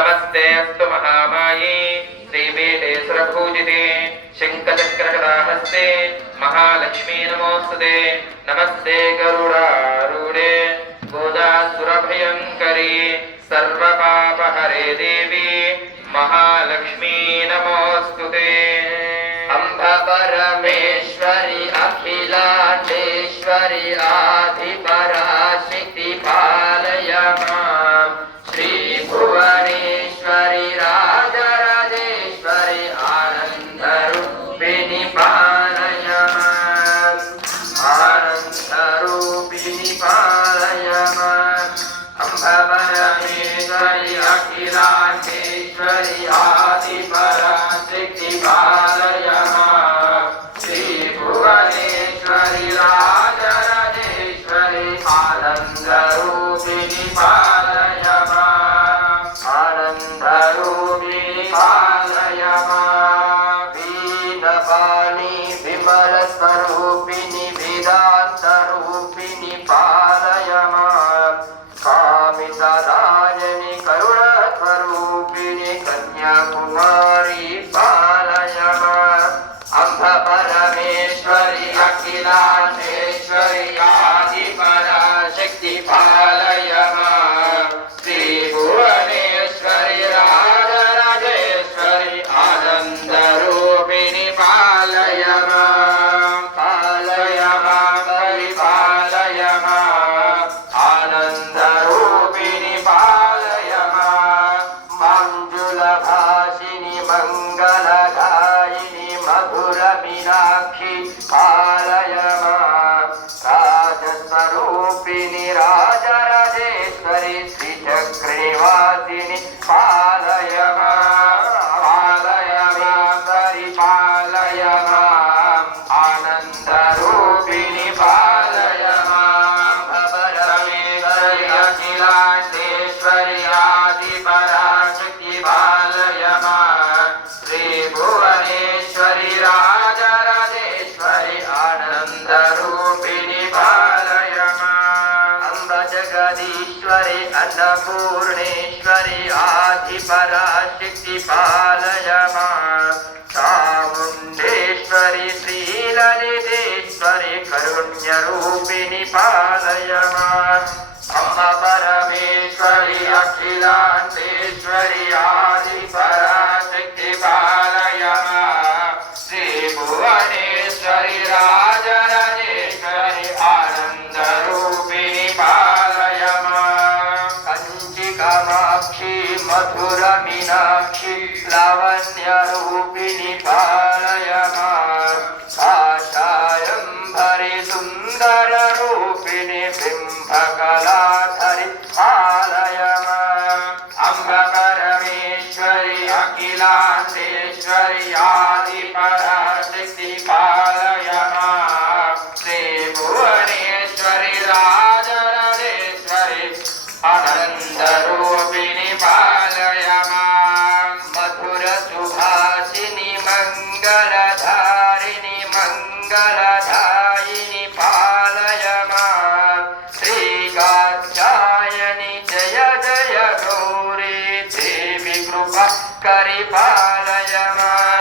नमस्ते अस्तु महामाये श्रीपीठेश्वरपूजिते शङ्खचक्रगदाहस्ते महालक्ष्मी नमोस्तुते। नमस्ते गरुडारूढे गोदासुरभयङ्करी सर्वपापहरे देवी महालक्ष्मी नमोस्तुते। अम्ब परमेश्वरी अखिलाण्डेश्वरी आदिपराशक्ति पालय माम्। श्रीभुवनेश्वरी राजराजेश्वरी आनन्दरूपिणि पालय माम्। आनन्दरूपिणि पालय माम्। अम्ब परमेश्वरी अखिलाण्डेश्वरी आदिपराशक्ति पालय माम्। श्रीभुवनेश्वरी राजराजेश्वरी आनन्दरूपिणि पालय माम्। आनन्दरूपिणि पालय माम्। वीणपाणि विमलस्वरूपिणि वेदान्तरूपिणि पालय माम्। कामितदायिनि करुणस्वरूपिणि कन्याकुमारी पालय माम्। अम्ब परमेश्वरी अखिलाण्डेश्वरी आदिपराशक्ति पालय माम्। श्रीभुवनेश्वरी राजराजेश्वरी आनन्दरूपिणि पालय माम्। पालय माम् परिपालय माम्। आनन्दरूपिणि पालय माम्। मञ्जुलभाषिनि मङ्गलदायिनि मधुरमीनाक्षी पालय माम्। राजस्वरूपिणि राजराजेश्वरी श्रीचक्रनिवासिनि पालय माम्। पालय माम् परिपालय माम्। आनन्दरूपिणि पालय माम्। परमेश्वरी अखिलाण्डेश्वरी आदिपराशक्ति पालय माम्। श्रीभुवनेश्वरी राजराजेश्वरी आनन्दरूपिणि पालय माम्। अम्ब जगदीश्वरी अन्नपूर्णेश्वरी आदिपराशक्ति पालय माम्। चामुण्डेश्वरी श्रीललितेश्वरी कारुण्यरूपिणि पालय माम्। अम्ब परमेश्वरी अखिलाण्डेश्वरी आदिपराशक्ति पालय माम्। श्रीभुवनेश्वरी राजराजेश्वरी आनन्दरूपिणि पालय माम्। कञ्चिकामाक्षी मधुरमीनाक्षी लावण्यरूपिणि पालय माम्। काषायम्बरी सुन्दररूपिणि बिम्बकलाधरि पालय माम्। अम्ब परमेश्वरी अखिलाण्डेश्वरी आदिपराशक्ति पालय माम्। श्रीभुवनेश्वरी राजराजेश्वरी आनन्दरूपिणि पालय माम्। मधुरसुभाषिनि मङ्गलधारिणि मङ्गलदायिनि पालय माम्। श्रीकात्यायनि जय जय गौरी देवी कृपा करि पालय माम्।